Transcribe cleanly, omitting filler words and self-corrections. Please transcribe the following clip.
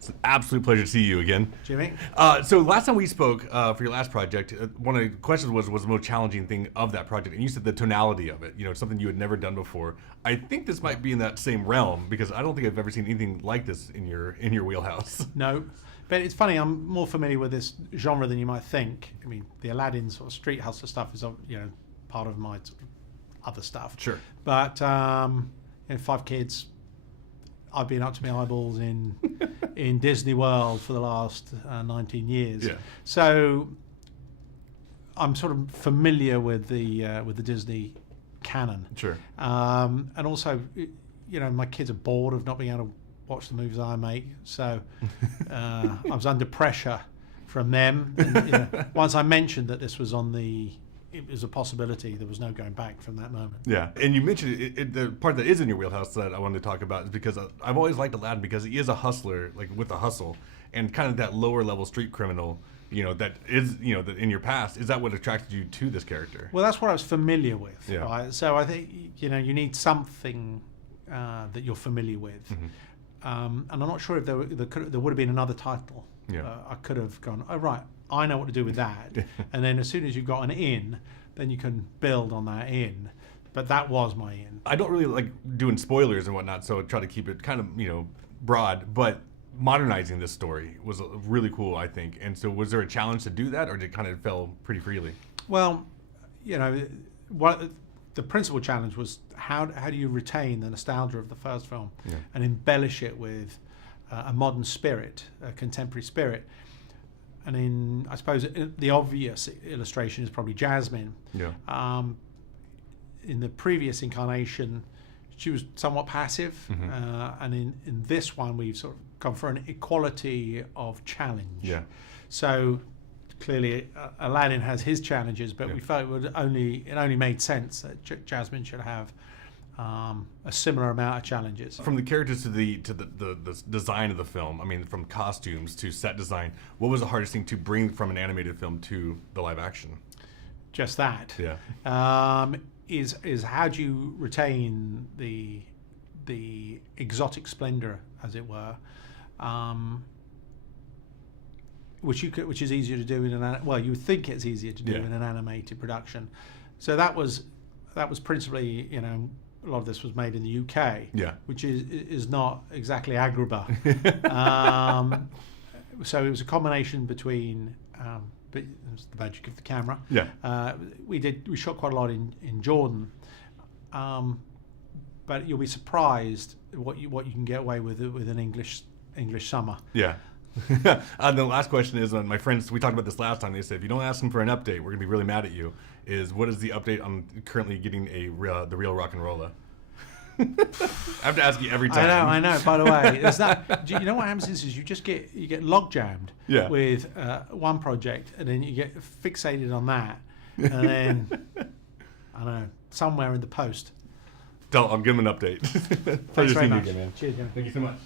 It's an absolute pleasure to see you again. Jimmy? So last time we spoke for your last project, one of the questions was the most challenging thing of that project, and you said the tonality of it. You know, it's something you had never done before. I think this might be in that same realm because I don't think I've ever seen anything like this in your wheelhouse. No. But it's funny, I'm more familiar with this genre than you might think. I mean, the Aladdin sort of street hustler stuff is, part of my sort of other stuff. Sure. But, 5 kids, I've been up to my eyeballs in Disney World for the last 19 years. Yeah. So I'm sort of familiar with the Disney canon. Sure. And also, my kids are bored of not being able to watch the movies I make. So I was under pressure from them. And, once I mentioned that this was it was a possibility, there was no going back from that moment. Yeah, and you mentioned the part that is in your wheelhouse that I wanted to talk about is because I've always liked Aladdin because he is a hustler, like with a hustle, and kind of that lower level street criminal, that is, that in your past, is that what attracted you to this character? Well, that's what I was familiar with, Yeah. right? So I think, you need something that you're familiar with. Mm-hmm. And I'm not sure if there would have been another title. Yeah. I could have gone, oh, right, I know what to do with that. And then as soon as you've got an in, then you can build on that in. But that was my in. I don't really like doing spoilers and whatnot, so I try to keep it kind of, broad, but modernizing this story was really cool, I think. And so was there a challenge to do that, or did it kind of fell pretty freely? Well, the principal challenge was how do you retain the nostalgia of the first film and embellish it with a modern spirit, a contemporary spirit. And I suppose the obvious illustration is probably Jasmine. Yeah. In the previous incarnation, she was somewhat passive, and in this one, we've sort of gone for an equality of challenge. Yeah. So clearly, Aladdin has his challenges, but we felt it only made sense that Jasmine should have a similar amount of challenges. From the characters to the design of the film, I mean, from costumes to set design, what was the hardest thing to bring from an animated film to the live action? Just that. Yeah. Is how do you retain the exotic splendor, as it were, which is easier to do in you would think it's easier to do in an animated production. So that was principally, a lot of this was made in the UK, which is not exactly Agrabah. So it was a combination between, but it's the magic of the camera. Yeah. We shot quite a lot in Jordan, but you'll be surprised what you can get away with an English summer. Yeah. And the last question is, my friends, we talked about this last time. They said if you don't ask them for an update, we're gonna be really mad at you. What is the update on currently getting the real rock and roller? I have to ask you every time. I know. By the way, it's not. You know what happens is you get log jammed with one project, and then you get fixated on that, and then I don't know, somewhere in the post. I'll give them an update. Thanks very much. Again, man. Cheers, man. Thank you so much.